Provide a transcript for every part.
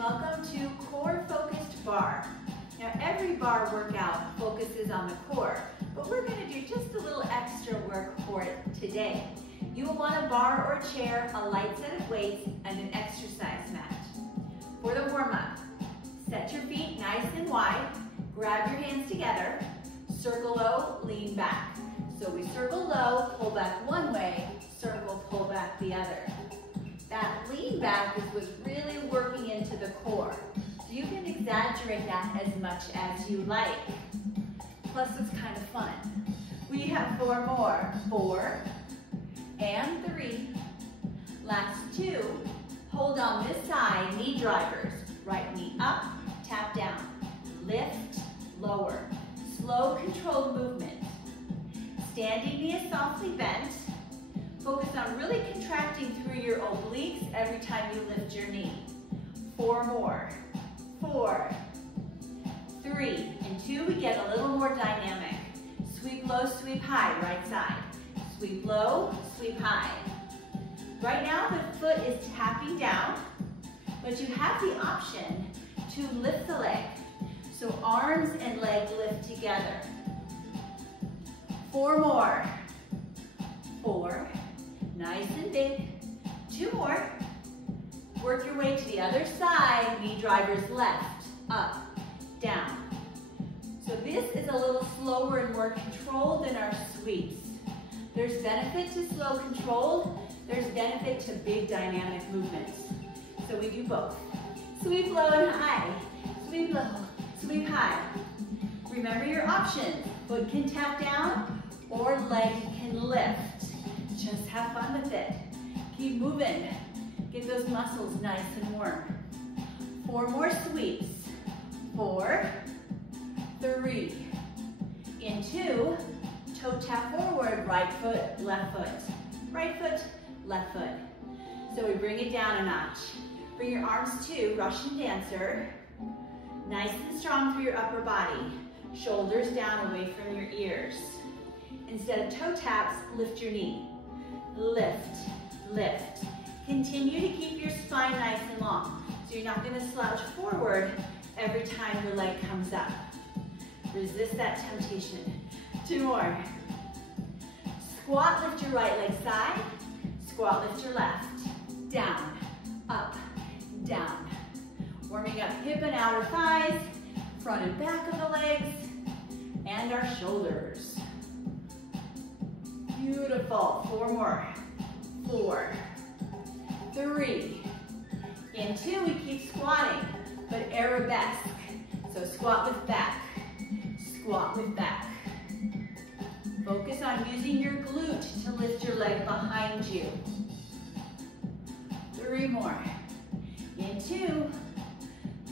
welcome to Core Focused Bar. Now every bar workout focuses on the core, but we're going to do just a little extra work for it today. You will want a bar or chair, a light set of weights, and an exercise mat. For the warm-up, set your feet nice and wide, grab your hands together, circle low, lean back. So we circle low, pull back one way, circle, pull back the other. That lean back is what's really working into the core. So you can exaggerate that as much as you like. Plus it's kind of fun. We have 4 more. 4 and 3. Last 2. Hold on this side, knee drivers. Right knee up, tap down. Lift, lower. Slow, controlled movement. Standing knee is softly bent. Focus on really contracting through your obliques every time you lift your knee. 4 more. 4, 3, and 2. We get a little more dynamic. Sweep low, sweep high, right side. Sweep low, sweep high. Right now the foot is tapping down, but you have the option to lift the leg. So arms and leg lift together. 4 more. 4, nice and big. 2 more. Work your way to the other side, knee drivers left, up, down. So this is a little slower and more controlled than our sweeps. There's benefit to slow controlled, there's benefit to big dynamic movements. So we do both. Sweep low and high, sweep low, sweep high. Remember your options. Foot can tap down or leg can lift. Just have fun with it. Keep moving. Get those muscles nice and warm. 4 more sweeps. 4, 3. In 2, toe tap forward, right foot, left foot. Right foot, left foot. So we bring it down a notch. Bring your arms to Russian dancer. Nice and strong through your upper body. Shoulders down away from your ears. Instead of toe taps, lift your knee. Lift, lift. Continue to keep your spine nice and long, so you're not going to slouch forward every time your leg comes up. Resist that temptation. 2 more. Squat, lift your right leg side. Squat, lift your left. Down, up, down. Warming up hip and outer thighs, front and back of the legs, and our shoulders. Beautiful. 4 more. 4, 3. In 2, we keep squatting, but arabesque. So squat with back, squat with back. Focus on using your glute to lift your leg behind you. 3 more. In 2,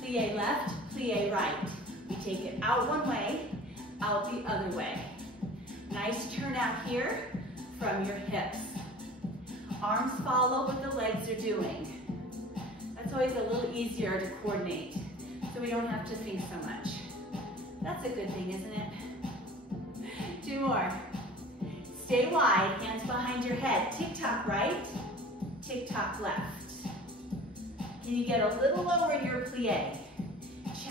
plie left, plie right. We take it out one way, out the other way. Nice turn out here from your hips. Arms follow what the legs are doing. That's always a little easier to coordinate, so we don't have to think so much. That's a good thing, isn't it? 2 more. Stay wide, hands behind your head. Tick-tock right, tick-tock left. Can you get a little lower in your plie?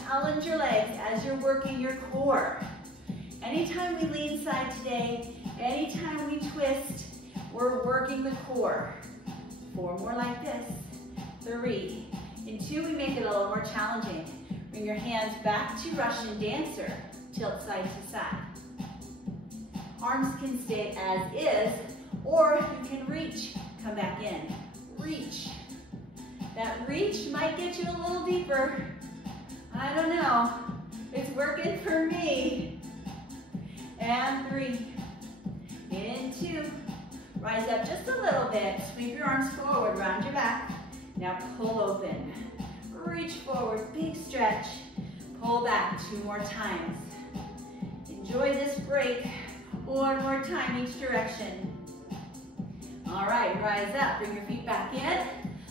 Challenge your legs as you're working your core. Anytime we lean side today, anytime we twist, we're working the core. 4 more like this. 3. In 2, we make it a little more challenging. Bring your hands back to Russian dancer. Tilt side to side. Arms can stay as is, or you can reach. Come back in. Reach. That reach might get you a little deeper. I don't know. It's working for me. And 3. In 2. Rise up just a little bit. Sweep your arms forward, round your back. Now pull open. Reach forward, big stretch. Pull back 2 more times. Enjoy this break. 1 more time each direction. All right, rise up. Bring your feet back in.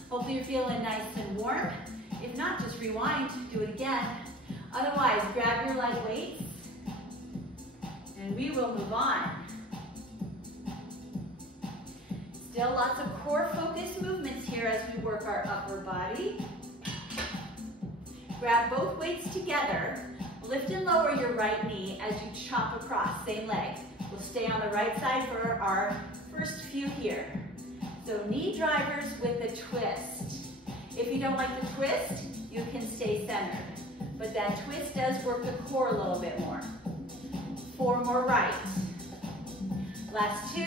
Hopefully you're feeling nice and warm. If not, just rewind. Do it again. Otherwise, grab your light weights and we will move on. Still lots of core focused movements here as we work our upper body. Grab both weights together. Lift and lower your right knee as you chop across, same leg. We'll stay on the right side for our first few here. So knee drivers with a twist. If you don't like the twist, you can stay centered. But that twist does work the core a little bit more. 4 more right. Last 2.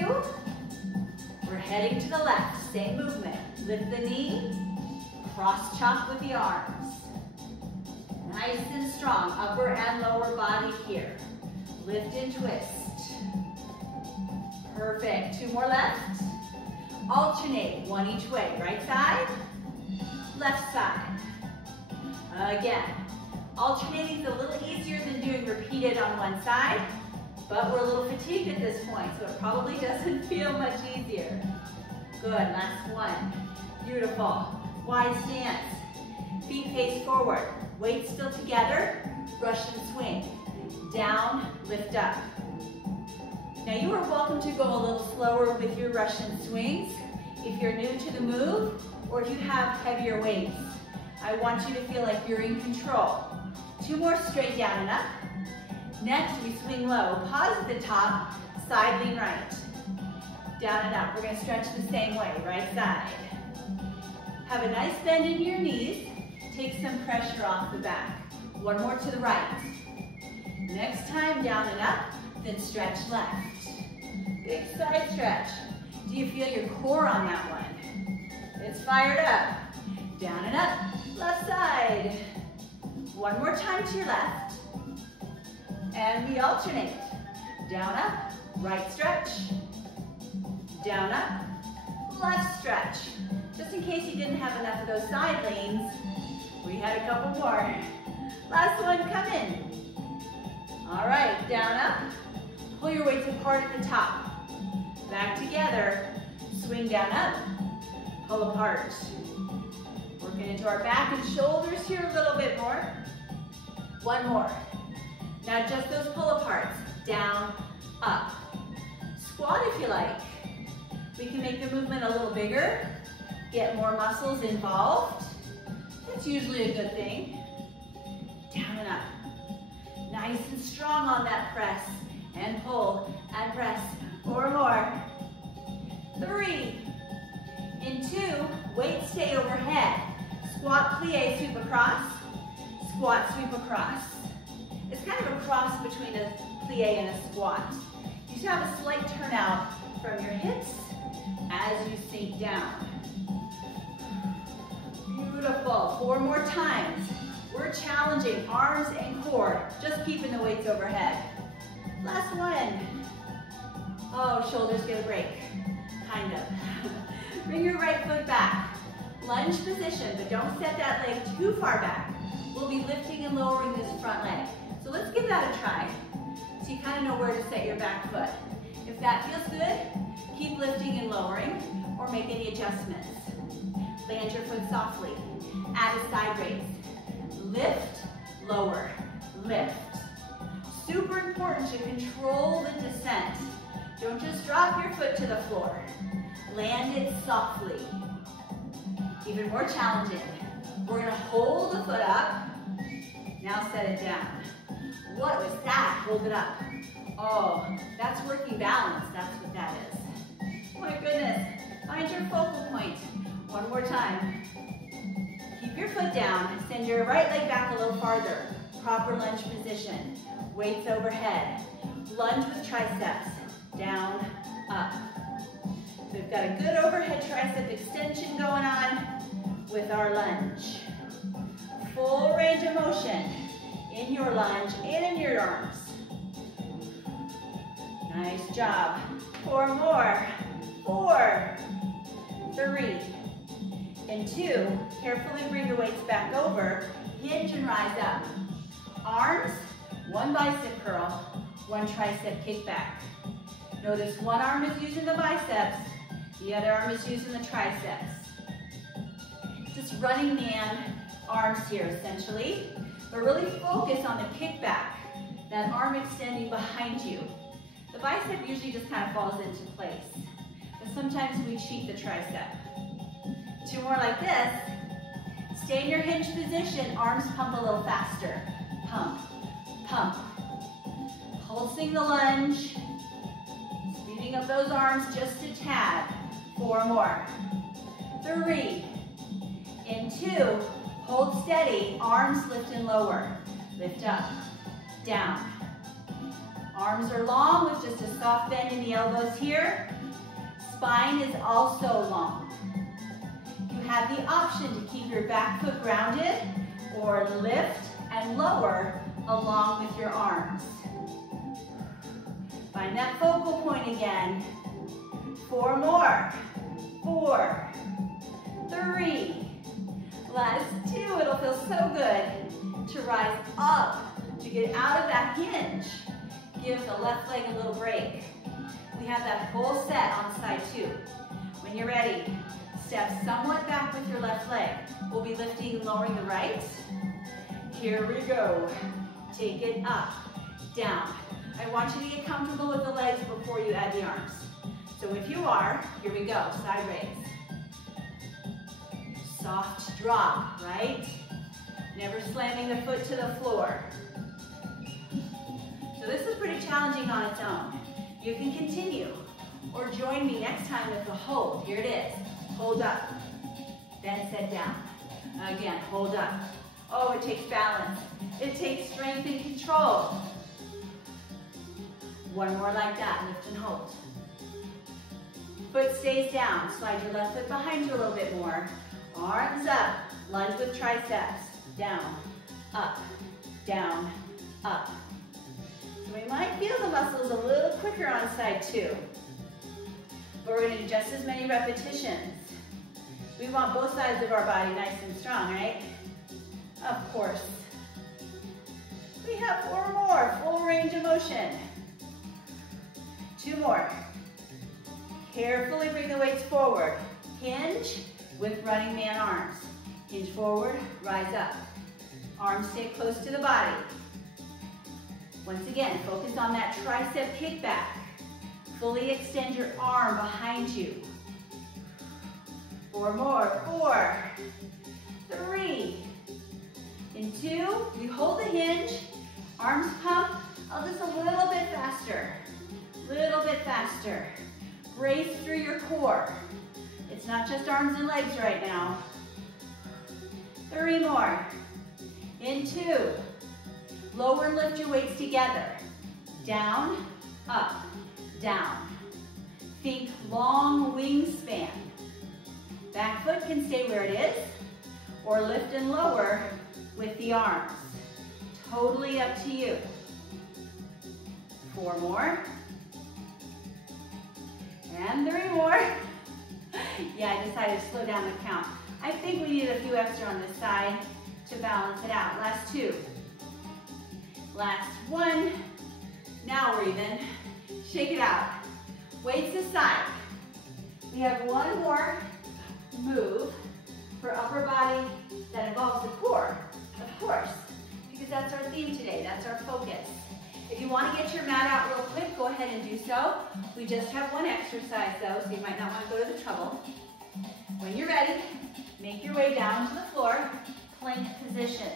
We're heading to the left, same movement. Lift the knee, cross chop with the arms. Nice and strong, upper and lower body here. Lift and twist. Perfect, 2 more left. Alternate, 1 each way. Right side, left side. Again, alternating is a little easier than doing repeated on one side, but we're a little fatigued at this point, so it probably doesn't feel much easier. Good, last one. Beautiful. Wide stance. Feet face forward. Weight still together. Russian swing. Down, lift up. Now you are welcome to go a little slower with your Russian swings if you're new to the move or if you have heavier weights. I want you to feel like you're in control. 2 more straight down and up. Next, we swing low. Pause at the top, side lean right. Down and up. We're going to stretch the same way, right side. Have a nice bend in your knees. Take some pressure off the back. 1 more to the right. Next time, down and up, then stretch left. Big side stretch. Do you feel your core on that one? It's fired up. Down and up, left side. 1 more time to your left. And we alternate. Down, up, right stretch. Down, up, left stretch. Just in case you didn't have enough of those side leans, we had a couple more. Last one, come in. All right, down, up. Pull your weights apart at the top. Back together. Swing down, up. Pull apart. Working into our back and shoulders here a little bit more. 1 more. Now just those pull aparts. Down, up. Squat if you like. We can make the movement a little bigger. Get more muscles involved. That's usually a good thing. Down and up. Nice and strong on that press. And pull and press. 4 more. 3. In 2, weights stay overhead. Squat, plie, sweep across. Squat, sweep across. It's kind of a cross between a plie and a squat. You should have a slight turnout from your hips as you sink down. Beautiful. 4 more times. We're challenging arms and core, just keeping the weights overhead. Last one. Oh, shoulders get a break. Kind of. Bring your right foot back. Lunge position, but don't set that leg too far back. We'll be lifting and lowering this front leg. So let's give that a try. So you kind of know where to set your back foot. If that feels good, keep lifting and lowering, or make any adjustments. Land your foot softly. Add a side raise. Lift, lower, lift. Super important to control the descent. Don't just drop your foot to the floor. Land it softly. Even more challenging. We're gonna hold the foot up. Now set it down. What was that? Hold it up. Oh, that's working balance. That's what that is. My goodness. Find your focal point. 1 more time. Keep your foot down. Send your right leg back a little farther. Proper lunge position. Weights overhead. Lunge with triceps. Down, up. So we've got a good overhead tricep extension going on with our lunge. Full range of motion in your lunge and in your arms. Nice job. 4 more. 4, 3, and 2. Carefully bring the weights back over. Hinge and rise up. Arms, 1 bicep curl, 1 tricep kick back. Notice one arm is using the biceps, the other arm is using the triceps. Just running man arms here essentially, but really focus on the kickback, that arm extending behind you. The bicep usually just kind of falls into place, but sometimes we cheat the tricep. 2 more like this. Stay in your hinge position, arms pump a little faster. Pump, pump. Pulsing the lunge. Speeding up those arms just a tad. 4 more. 3. In 2, hold steady, arms lift and lower. Lift up, down. Arms are long with just a soft bend in the elbows here. Spine is also long. You have the option to keep your back foot grounded or lift and lower along with your arms. Find that focal point again. 4 more. 4, 3, last 2. It'll feel so good to rise up, to get out of that hinge. Give the left leg a little break. We have that whole set on side 2. When you're ready, step somewhat back with your left leg. We'll be lifting and lowering the right. Here we go. Take it up, down. I want you to get comfortable with the legs before you add the arms. So if you are, here we go, side raise. Soft drop, right? Never slamming the foot to the floor. So this is pretty challenging on its own. You can continue or join me next time with the hold. Here it is. Hold up, then set down. Again, hold up. Oh, it takes balance. It takes strength and control. 1 more like that, lift and hold. Foot stays down, slide your left foot behind you a little bit more. Arms up, lunge with triceps. Down, up, down, up. So we might feel the muscles a little quicker on side 2. But we're gonna do just as many repetitions. We want both sides of our body nice and strong, right? Of course. We have 4 more, full range of motion. 2 more. Carefully bring the weights forward. Hinge with running man arms. Hinge forward, rise up. Arms stay close to the body. Once again, focus on that tricep kickback. Fully extend your arm behind you. 4 more, 4, 3. In 2, we hold the hinge, arms pump, just a little bit faster. Little bit faster. Brace through your core. It's not just arms and legs right now. 3 more. In 2. Lower and lift your weights together. Down, up, down. Think long wingspan. Back foot can stay where it is, or lift and lower with the arms. Totally up to you. 4 more. And 3 more. Yeah, I decided to slow down the count. I think we need a few extra on this side to balance it out. Last 2. Last 1. Now we're even. Shake it out. Weights aside. We have 1 more move for upper body that involves the core, of course, because that's our theme today. That's our focus. If you want to get your mat out real quick, go ahead and do so. We just have 1 exercise though, so you might not want to go to the trouble. When you're ready, make your way down to the floor, plank position.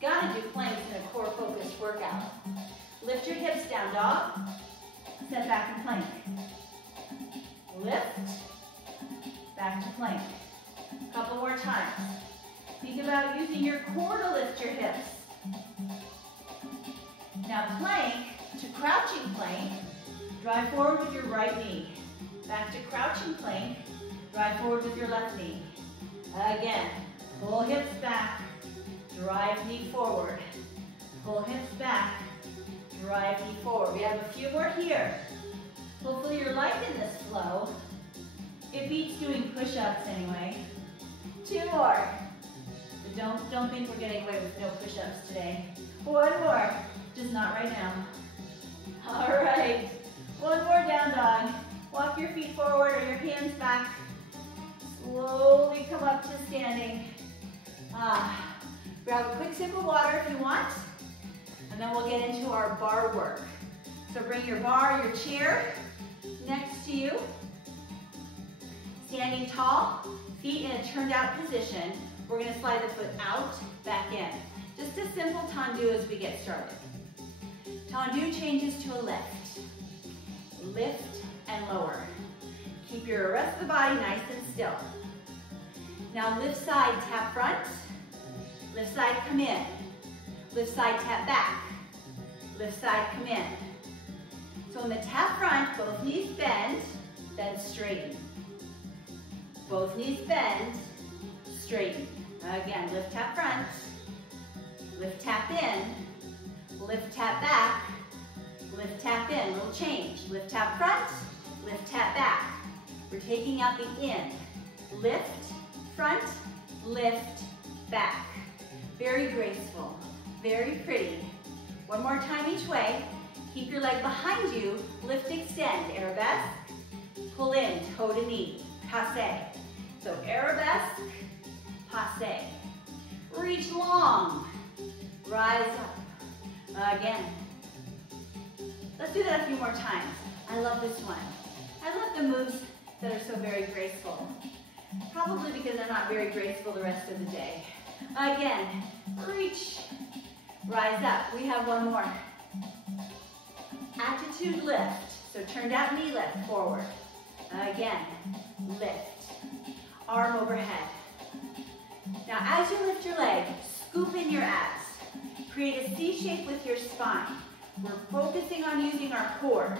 Gotta do planks in a core focused workout. Lift your hips down, dog. Set back and plank. Lift, back to plank. A couple more times. Think about using your core to lift your hips. Now plank to crouching plank, drive forward with your right knee. Back to crouching plank, drive forward with your left knee. Again, pull hips back, drive knee forward. Pull hips back, drive knee forward. We have a few more here. Hopefully you're liking this flow. It beats doing push-ups anyway. 2 more. But don't think we're getting away with no push-ups today. 1 more. Just not right now. All right. 1 more down dog. Walk your feet forward or your hands back. Slowly come up to standing. Grab a quick sip of water if you want. And then we'll get into our bar work. So bring your bar, your chair next to you. Standing tall, feet in a turned out position. We're gonna slide the foot out, back in. Just a simple tendu as we get started. Tendu changes to a lift. Lift and lower. Keep your rest of the body nice and still. Now lift side, tap front. Lift side, come in. Lift side, tap back. Lift side, come in. So in the tap front, both knees bend, then straighten. Both knees bend, straighten. Again, lift, tap front. Lift, tap in. Lift, tap back. Lift, tap in. Little change. Lift, tap front. Lift, tap back. We're taking out the in. Lift, front, lift, back. Very graceful. Very pretty. One more time each way. Keep your leg behind you. Lift, extend. Arabesque. Pull in, toe to knee. Passe. So arabesque, passe. Reach long. Rise up. Again. Let's do that a few more times. I love this one. I love the moves that are so very graceful. Probably because they're not very graceful the rest of the day. Again, reach. Rise up. We have one more. Attitude lift. So turned out knee lift, forward. Again, lift. Arm overhead. Now as you lift your leg, scoop in your abs. Create a C shape with your spine. We're focusing on using our core.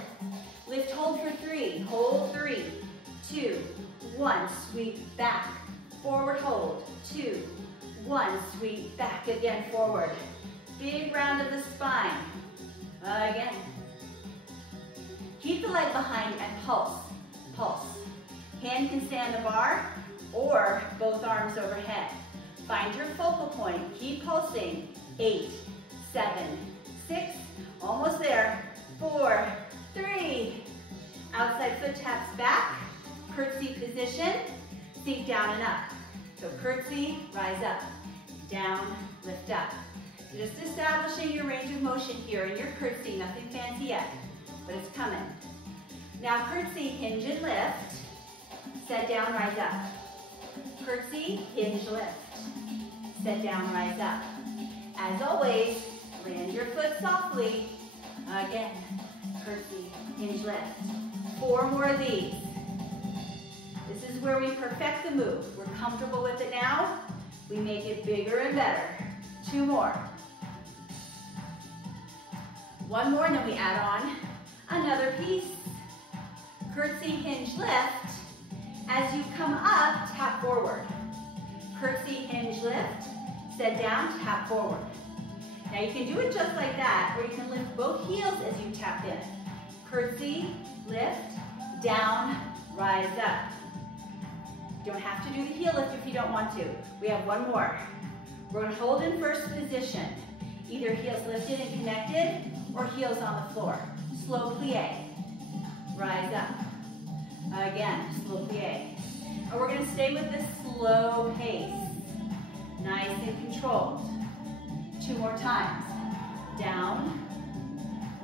Lift, hold for 3. Hold 3, 2, 1. Sweep back. Forward hold. 2, 1. Sweep back. Again, forward. Big round of the spine. Again. Keep the leg behind and pulse. Pulse. Hand can stay on the bar or both arms overhead. Find your focal point. Keep pulsing. 8, 7, 6, almost there. 4, 3. Outside foot taps back. Curtsy position. Sink down and up. So curtsy, rise up. Down, lift up. Just establishing your range of motion here in your curtsy. Nothing fancy yet, but it's coming. Now curtsy, hinge and lift. Set down, rise up. Curtsy, hinge, lift. Set down, rise up. As always, land your foot softly. Again, curtsy, hinge, lift. 4 more of these. This is where we perfect the move. We're comfortable with it now. We make it bigger and better. 2 more. 1 more, and then we add on another piece. Curtsy, hinge, lift. As you come up, tap forward. Curtsy, hinge, lift. Set down, tap forward. Now you can do it just like that, or you can lift both heels as you tap in. Curtsy, lift, down, rise up. You don't have to do the heel lift if you don't want to. We have 1 more. We're going to hold in first position. Either heels lifted and connected, or heels on the floor. Slow plie. Rise up. Again, slow plie. And we're going to stay with this slow pace. Nice and controlled. 2 more times. Down.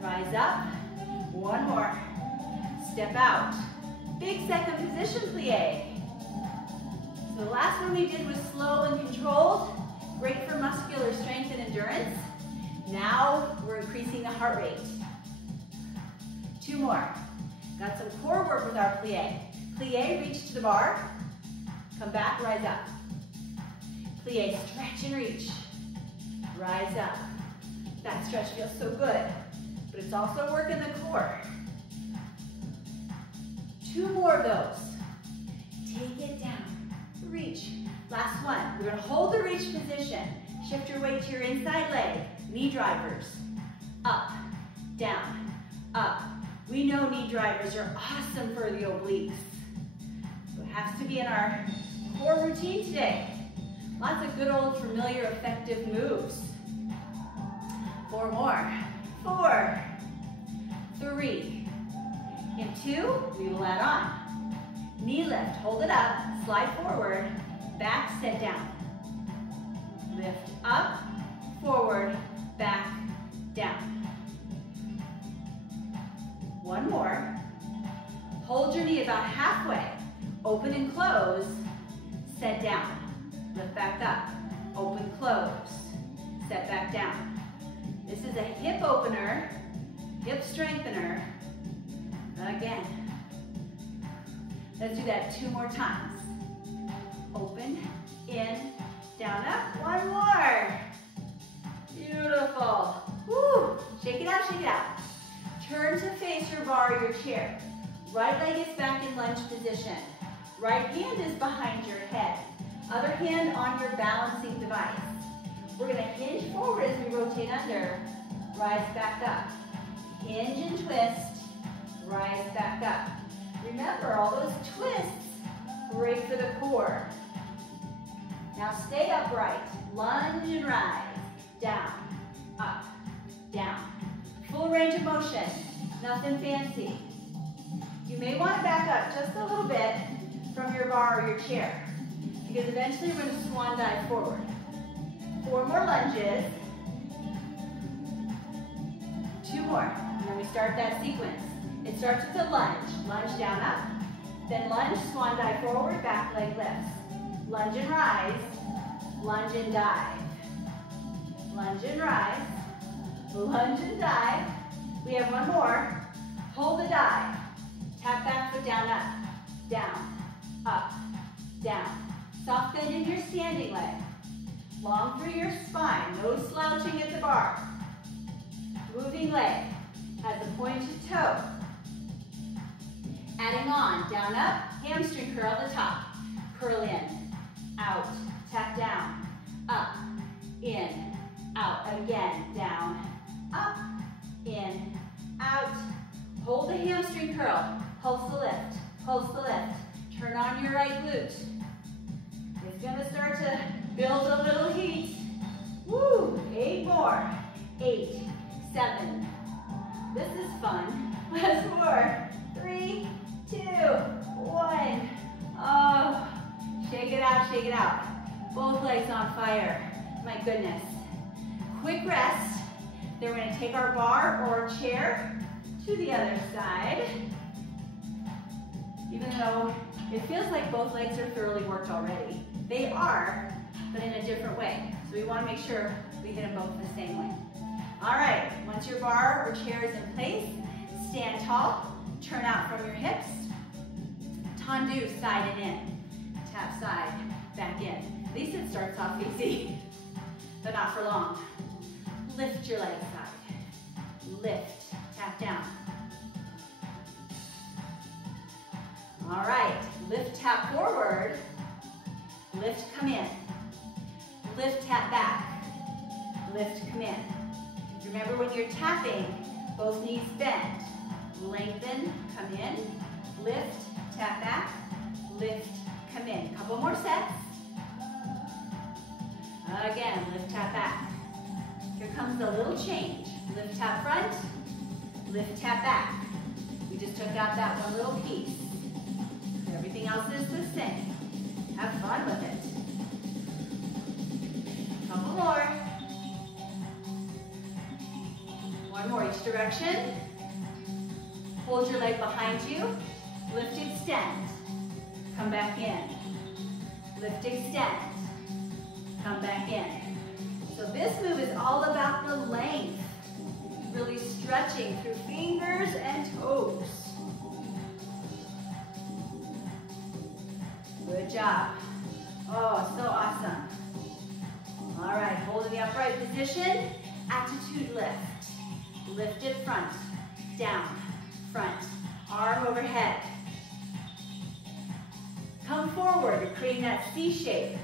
Rise up. 1 more. Step out. Big second position plie. So the last one we did was slow and controlled. Great for muscular strength and endurance. Now we're increasing the heart rate. 2 more. Got some core work with our plie. Plie, reach to the bar. Come back, rise up. Plie, stretch and reach. Rise up. That stretch feels so good, but it's also working the core. 2 more of those. Take it down. Reach. Last one. We're going to hold the reach position. Shift your weight to your inside leg. Knee drivers. Up, down, up. We know knee drivers are awesome for the obliques. So it has to be in our core routine today. Lots of good old familiar effective moves. 4 more. 4, 3. In 2, we will add on. Knee lift, hold it up, slide forward, back, set down. Lift up, forward, back, down. 1 more. Hold your knee about halfway. Open and close, set down. lift back up, open, close, step back down. This is a hip opener, hip strengthener. Again, let's do that 2 more times. Open, in, down, up, 1 more. Beautiful. Woo. Shake it out, shake it out. Turn to face your bar or your chair. Right leg is back in lunge position. Right hand is behind your head. Other hand on your balancing device. We're gonna hinge forward as we rotate under. Rise back up. Hinge and twist. Rise back up. Remember, all those twists, great for the core. Now stay upright. Lunge and rise. Down, up, down. Full range of motion, nothing fancy. You may want to back up just a little bit from your bar or your chair, because eventually we're going to swan dive forward. 4 more lunges. 2 more, and then we start that sequence. It starts with a lunge. Lunge down, up, then lunge, swan dive forward, back leg lifts. Lunge and rise, lunge and dive. Lunge and rise, lunge and dive. We have 1 more. Hold the dive. Tap back foot down, up, up, down. Soft bend in your standing leg. Long through your spine, no slouching at the bar. Moving leg has a pointed toe. Adding on, down, up, hamstring curl at the top. Curl in, out, tap down, up, in, out. Again, down, up, in, out. Hold the hamstring curl. Pulse the lift, pulse the lift. Turn on your right glute. It's gonna start to build a little heat. Woo, 8 more. 8, 7. This is fun. Last 4, 3, 2, 1. Oh, shake it out, shake it out. Both legs on fire. My goodness. Quick rest. Then we're gonna take our bar or chair to the other side. Even though it feels like both legs are thoroughly worked already. They are, but in a different way. So we wanna make sure we hit them both the same way. All right, once your bar or chair is in place, stand tall, turn out from your hips, tendu, side and in, tap side, back in. At least it starts off easy, but not for long. Lift your leg side, lift, tap down. All right, lift, tap forward, lift, come in, lift, tap back, lift, come in. Remember when you're tapping, both knees bend, lengthen, come in, lift, tap back, lift, come in. Couple more sets. Again, lift, tap back. Here comes a little change. Lift, tap front, lift, tap back. We just took out that one little piece. Everything else is the same. Have fun with it. Couple more. 1 more each direction. Hold your leg behind you. Lift, extend. Come back in. Lift, extend. Come back in. So this move is all about the length. Really stretching through fingers and toes. Good job. Oh, so awesome. All right, hold in the upright position. Attitude lift. Lift it front, down, front, arm overhead. Come forward, you're creating that C shape.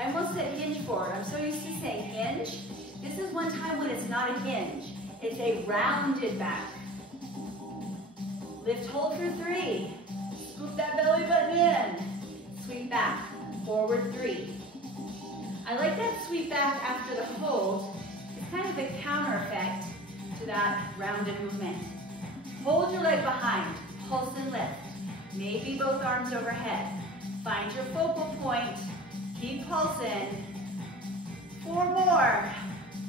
I almost said hinge forward. I'm so used to saying hinge. This is one time when it's not a hinge. It's a rounded back. Lift, hold for 3. Scoop that belly button in. Sweep back, forward 3. I like that sweep back after the hold. It's kind of the counter effect to that rounded movement. Hold your leg behind, pulse and lift. Maybe both arms overhead. Find your focal point, keep pulsing. 4 more,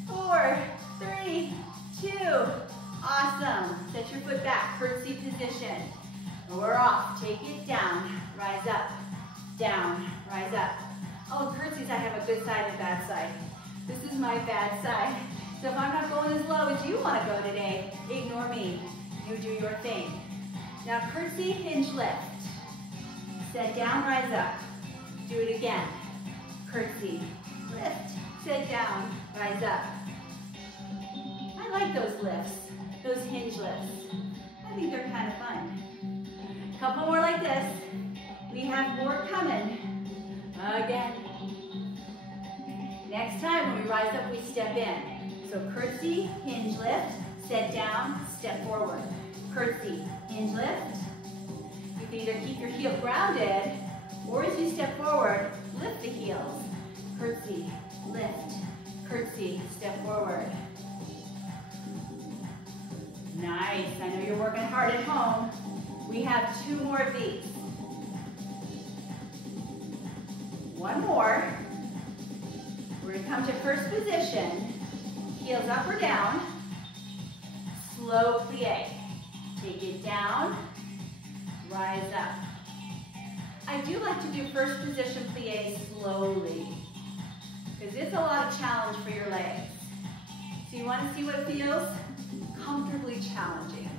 4, 3, 2. Awesome. Set your foot back, curtsy position. We're off, take it down, rise up, down, rise up. Oh, curtsies, I have a good side and a bad side. This is my bad side. So if I'm not going as low as you want to go today, ignore me. You do your thing. Now curtsy, hinge lift. Set down, rise up. Do it again. Curtsy, lift, sit down, rise up. I like those lifts, those hinge lifts. I think they're kind of fun. A couple more like this. We have more coming. Again. Next time when we rise up, we step in. So curtsy, hinge lift, sit down, step forward. Curtsy, hinge lift. You can either keep your heel grounded, or as you step forward, lift the heels. Curtsy, lift, curtsy, step forward. Nice, I know you're working hard at home. We have 2 more of these. One more. We're gonna come to first position. Heels up or down. Slow plie. Take it down, rise up. I do like to do first position plie slowly, because it's a lot of challenge for your legs. So you want to see what it feels? Comfortably challenging.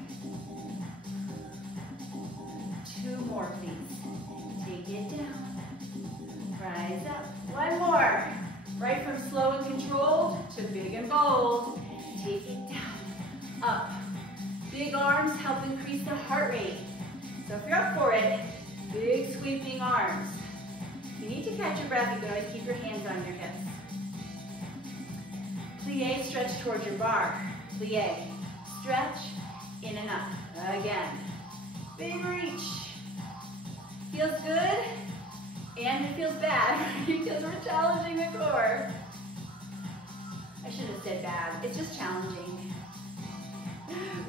2 more, please. Take it down, rise up. 1 more. Right from slow and controlled to big and bold. Take it down, up. Big arms help increase the heart rate. So if you're up for it, big sweeping arms. If you need to catch your breath, you can always keep your hands on your hips. Plie, stretch towards your bar. Plie, stretch, in and up. Again. Big reach. Feels good, and it feels bad because we're challenging the core. I should have said bad. It's just challenging.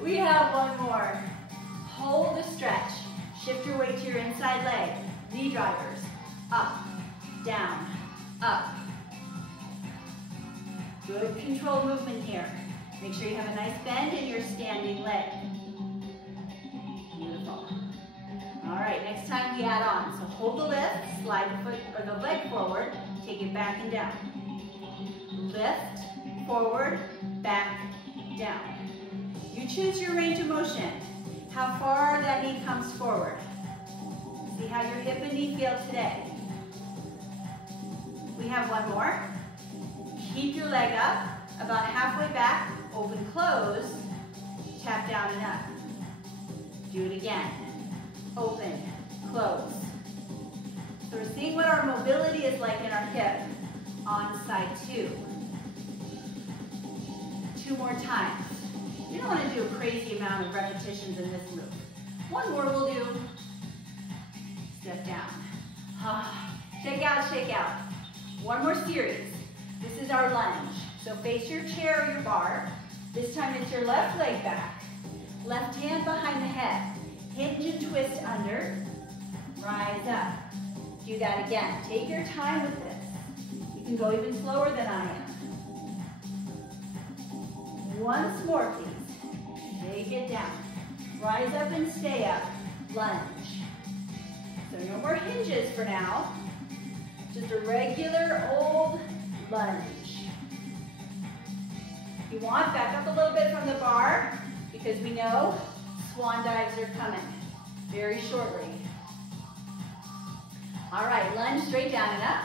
We have 1 more. Hold the stretch. Shift your weight to your inside leg. Knee drivers. Up, down, up. Good control movement here. Make sure you have a nice bend in your standing leg. Beautiful. All right, next time we add on. So hold the lift, slide the foot or the leg forward, take it back and down. Lift, forward, back, down. You choose your range of motion, how far that knee comes forward. See how your hip and knee feel today. We have 1 more. Keep your leg up, about halfway back, open, close, tap down and up. Do it again. Open, close. So we're seeing what our mobility is like in our hip on side 2. 2 more times. You don't want to do a crazy amount of repetitions in this move. 1 more will do. Step down. Shake out, shake out. 1 more series. This is our lunge. So face your chair or your bar. This time it's your left leg back. Left hand behind the head. Hinge and twist under. Rise up. Do that again. Take your time with this. You can go even slower than I am. Once more, please. Take it down. Rise up and stay up. Lunge. So no more hinges for now. Just a regular old lunge. If you want, back up a little bit from the bar, because we know swan dives are coming very shortly. All right, lunge straight down and up.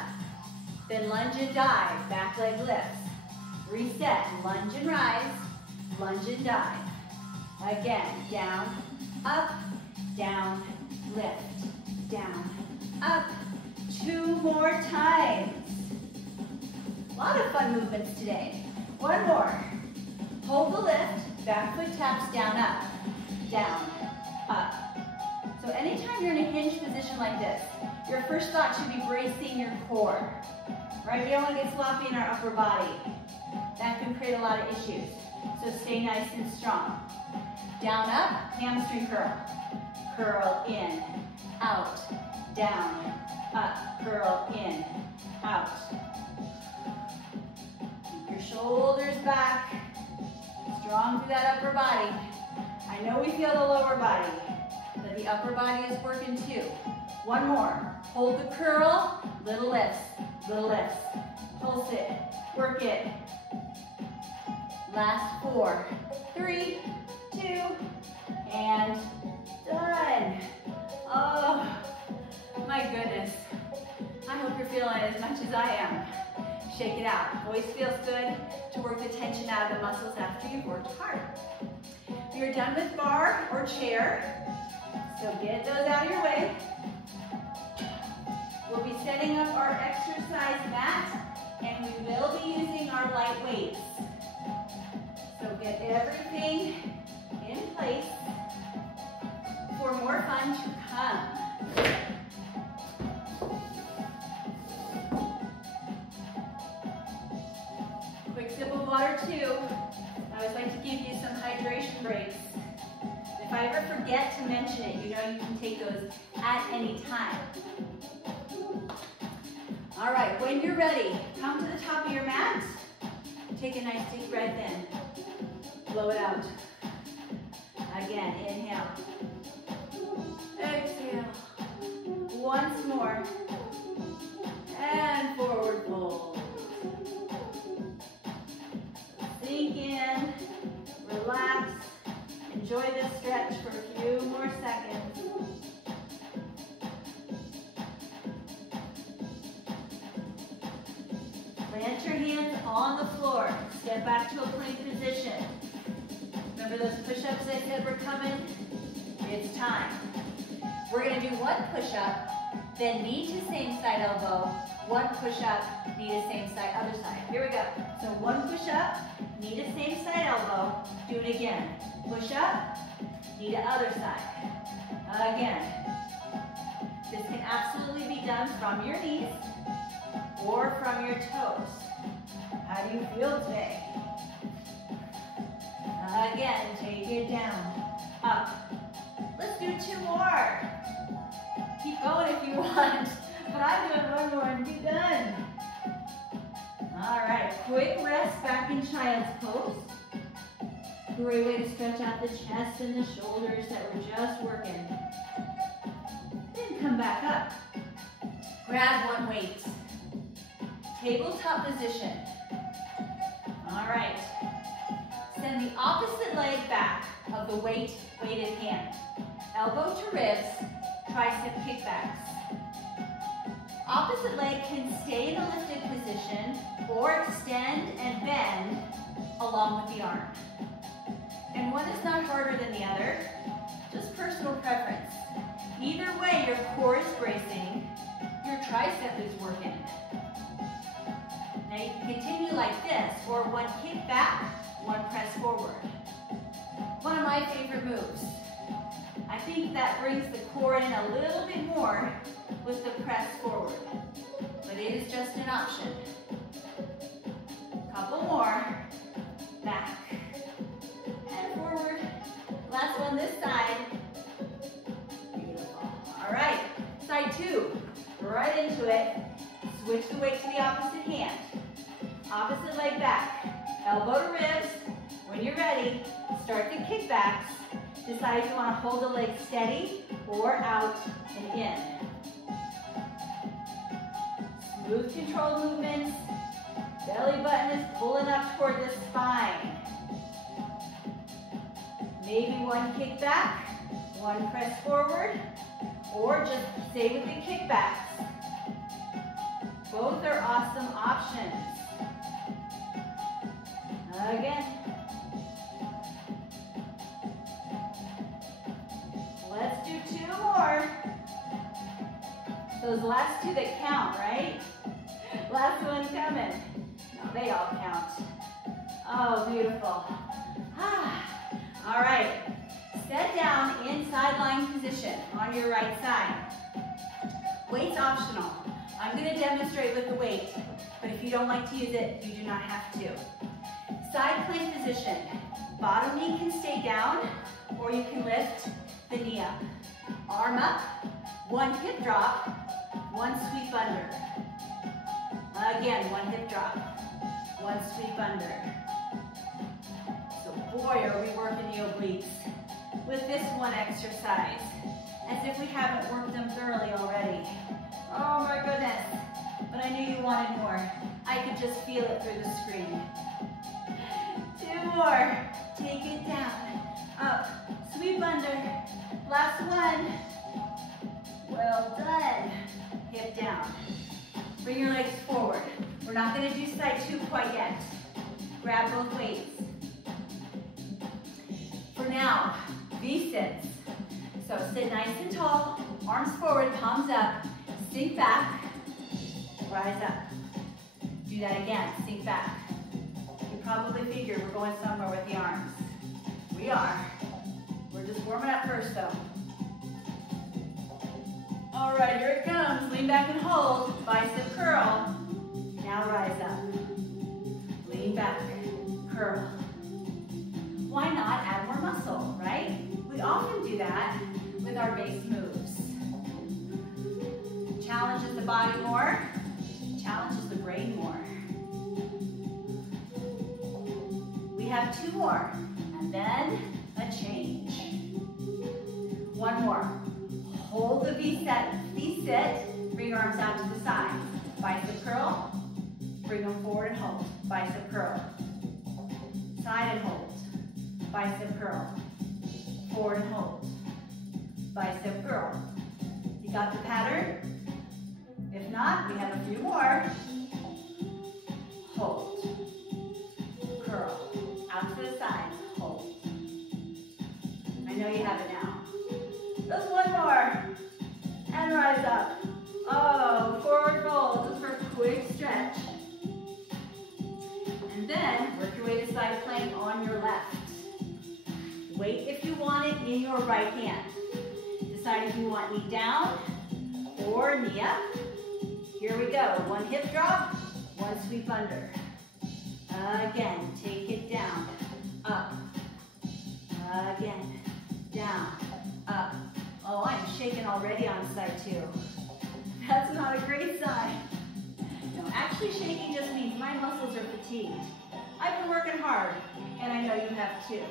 Then lunge and dive, back leg lifts. Reset, lunge and rise, lunge and dive. Again, down, up, down, lift, down, up. 2 more times. A lot of fun movements today. 1 more. Hold the lift, back foot taps down, up, down, up. So anytime you're in a hinge position like this, your first thought should be bracing your core. Right? We don't want to get sloppy in our upper body. That can create a lot of issues. So stay nice and strong. Down, up, hamstring curl. Curl in, out, down, up, curl in, out. Keep your shoulders back. Strong through that upper body. I know we feel the lower body, but the upper body is working too. One more. Hold the curl, little lifts, little lifts. Pulse it, work it. Last 4, 3, 2, and done. Oh, my goodness. I hope you're feeling it as much as I am. Shake it out. Always feels good to work the tension out of the muscles after you've worked hard. You're done with bar or chair, so get those out of your way. We'll be setting up our exercise mat, and we will be using our light weights. So get everything in place for more fun to come. Quick sip of water too. I always like to give you some hydration breaks. If I ever forget to mention it, you know you can take those at any time. All right, when you're ready, come to the top of your mat. Take a nice deep breath in. Blow it out. Again, inhale. Exhale. Once more. And forward fold. Sink in, relax, enjoy this stretch for a few more seconds. Plant your hands on the floor. Step back to a plank position. Remember those push-ups I said were coming? It's time. We're going to do one push-up, then knee to same side elbow, one push-up, knee to same side, other side. Here we go. So one push-up, knee to same side elbow. Do it again. Push-up, knee to other side. Again. This can absolutely be done from your knees or from your toes. How do you feel today? Again, take it down, up. Let's do 2 more. Keep going if you want, but I'm doing one more and be done. All right, quick rest back in child's pose. Great way to stretch out the chest and the shoulders that we're just working. Then come back up. Grab one weight. Tabletop position. All right. Send the opposite leg back of the weighted hand. Elbow to ribs, tricep kickbacks. Opposite leg can stay in a lifted position or extend and bend along with the arm. And one is not harder than the other, just personal preference. Either way, your core is bracing, your tricep is working. Now you can continue like this, or one kick back, one press forward. One of my favorite moves. I think that brings the core in a little bit more with the press forward, but it is just an option. Couple more, back and forward. Last one this side. Beautiful. All right, side 2, right into it. Switch the weight to the opposite hand. Opposite leg back, elbow to ribs. When you're ready, start the kickbacks. Decide if you want to hold the leg steady or out and in. Smooth, controlled movements. Belly button is pulling up toward the spine. Maybe one kick back, one press forward, or just stay with the kickbacks. Both are awesome options. Again. Let's do 2 more. Those last 2 that count, right? Last one's coming. No, they all count. Oh, beautiful. All right. Set down in side lying position on your right side. Weight's optional. I'm going to demonstrate with the weight, but if you don't like to use it, you do not have to. Side plank position. Bottom knee can stay down, or you can lift the knee up. Arm up, one hip drop, one sweep under. Again, one hip drop, one sweep under. So boy, are we working the obliques with this one exercise. as if we haven't worked them thoroughly already. Oh my goodness. But I knew you wanted more. I could just feel it through the screen. 2 more. Take it down. Up. Sweep under. Last one. Well done. Hip down. Bring your legs forward. We're not going to do side 2 quite yet. Grab both weights. For now, V-sits. So sit nice and tall, arms forward, palms up, sink back, rise up. Do that again, sink back. You probably figured we're going somewhere with the arms. We are. We're just warming up first though. All right, here it comes. Lean back and hold, bicep curl. Now rise up. Lean back, curl. Why not add more muscle, right? We often do that with our base moves. Challenges the body more, challenges the brain more. We have 2 more, and then a change. 1 more. Hold the V-sit, bring your arms out to the side. Bicep curl, bring them forward and hold. Bicep curl. Side and hold. Bicep curl. Forward and hold. Bicep curl. You got the pattern? If not, we have a few more. Hold. Curl. Out to the sides. Hold. I know you have it now. Just 1 more. And rise up. Oh, forward fold. Just for a quick stretch. And then work your way to side plank on your left. Weight if you want it in your right hand. Decide if you want knee down or knee up. Here we go. 1 hip drop, 1 sweep under. Again, take it down, up. Again, down, up. Oh, I'm shaking already on side 2. That's not a great sign. No, actually shaking just means my muscles are fatigued. I've been working hard, and I know you have too.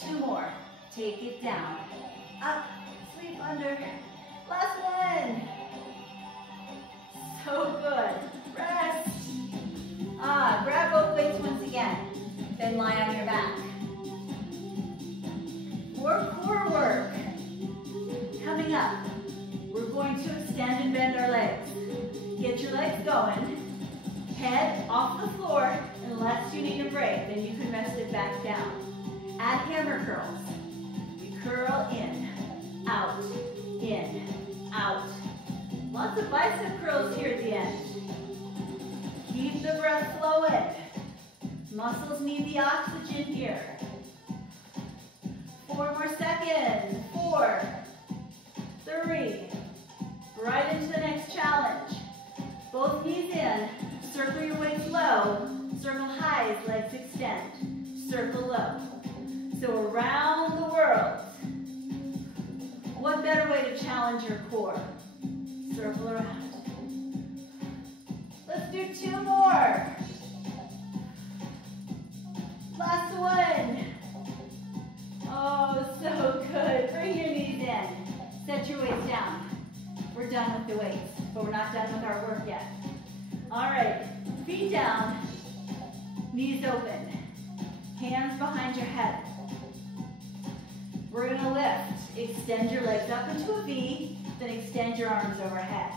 2 more. Take it down. Up. Sweep under. Last one. So good. Rest. Grab both weights once again. Then lie on your back. More core work. Coming up, we're going to extend and bend our legs. Get your legs going. Head off the floor, unless you need a break. Then you can rest it back down. Add hammer curls. We curl in, out, out. Lots of bicep curls here at the end. Keep the breath flowing. Muscles need the oxygen here. 4 more seconds. 4, 3. Right into the next challenge. Both knees in. Circle your weights low. Circle highs, legs extend. Circle low. So around the world. What better way to challenge your core? Circle around. Let's do 2 more. Last one. Oh, so good. Bring your knees in. Set your weights down. We're done with the weights, but we're not done with our work yet. All right, feet down, knees open, hands behind your head. We're gonna lift. Extend your legs up into a V, then extend your arms overhead.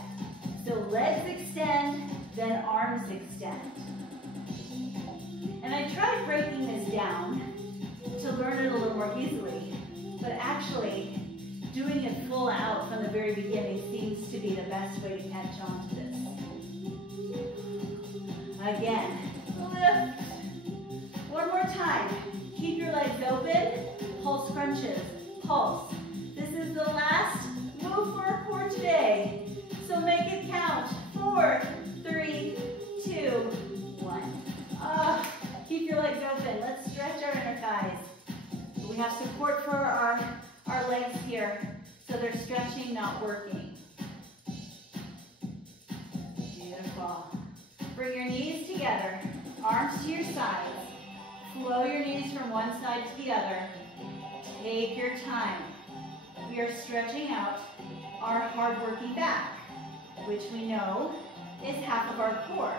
So legs extend, then arms extend. And I tried breaking this down to learn it a little more easily, but actually doing it full out from the very beginning seems to be the best way to catch on to this. Again, lift. 1 more time. Keep your legs open, pulse crunches, pulse. This is the last move for our core today, so make it count. 4, 3, 2, 1. Keep your legs open. Let's stretch our inner thighs. We have support for our legs here, so they're stretching, not working. Beautiful. Bring your knees together, arms to your sides. Flow your knees from one side to the other. Take your time. we are stretching out our hard-working back, which we know is half of our core.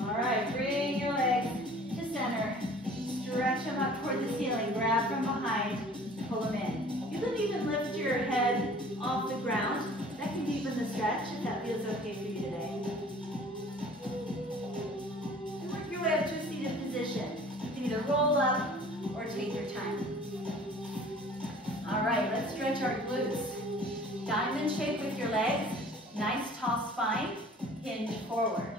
All right, bring your legs to center. Stretch them up toward the ceiling. Grab from behind, pull them in. You can even lift your head off the ground. That can deepen the stretch if that feels okay for you today. And work your way up to a seated position. You can either roll up or take your time. All right, let's stretch our glutes. Diamond shape with your legs. Nice tall spine. Hinge forward.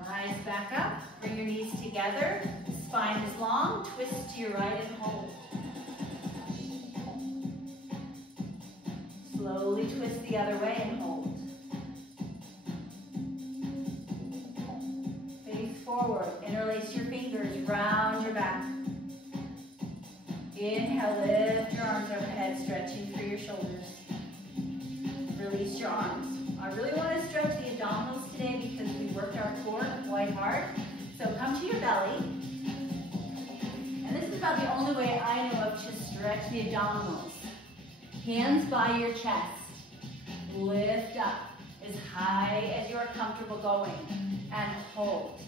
Rise back up. Bring your knees together. Spine is long. Twist to your right and hold. Slowly twist the other way and hold. Face forward. Interlace your fingers. Round your back. Inhale, lift your arms overhead, stretching through your shoulders. Release your arms. I really want to stretch the abdominals today because we worked our core quite hard. So come to your belly. And this is about the only way I know of to stretch the abdominals. Hands by your chest. Lift up as high as you're comfortable going. And hold.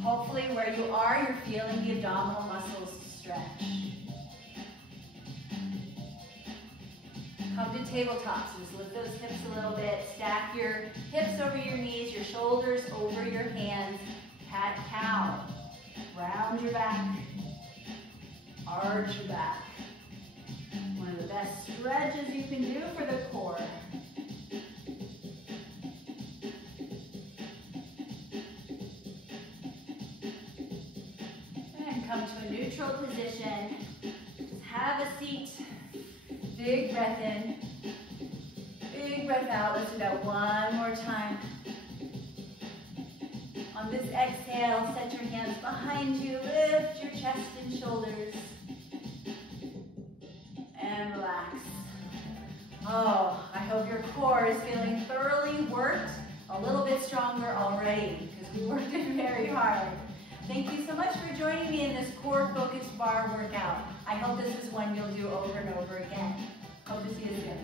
Hopefully where you are, you're feeling the abdominal muscles stretch. Come to tabletop, so just lift those hips a little bit. Stack your hips over your knees, your shoulders over your hands. Cat-cow. Round your back. Arch your back. One of the best stretches you can do for the core. And come to a neutral position. Just have a seat. Big breath in, big breath out. Let's do that one more time. On this exhale, set your hands behind you, lift your chest and shoulders, and relax. Oh, I hope your core is feeling thoroughly worked, a little bit stronger already, because we worked it very hard. Thank you so much for joining me in this core-focused bar workout. I hope this is one you'll do over and over again. Hope to see you soon.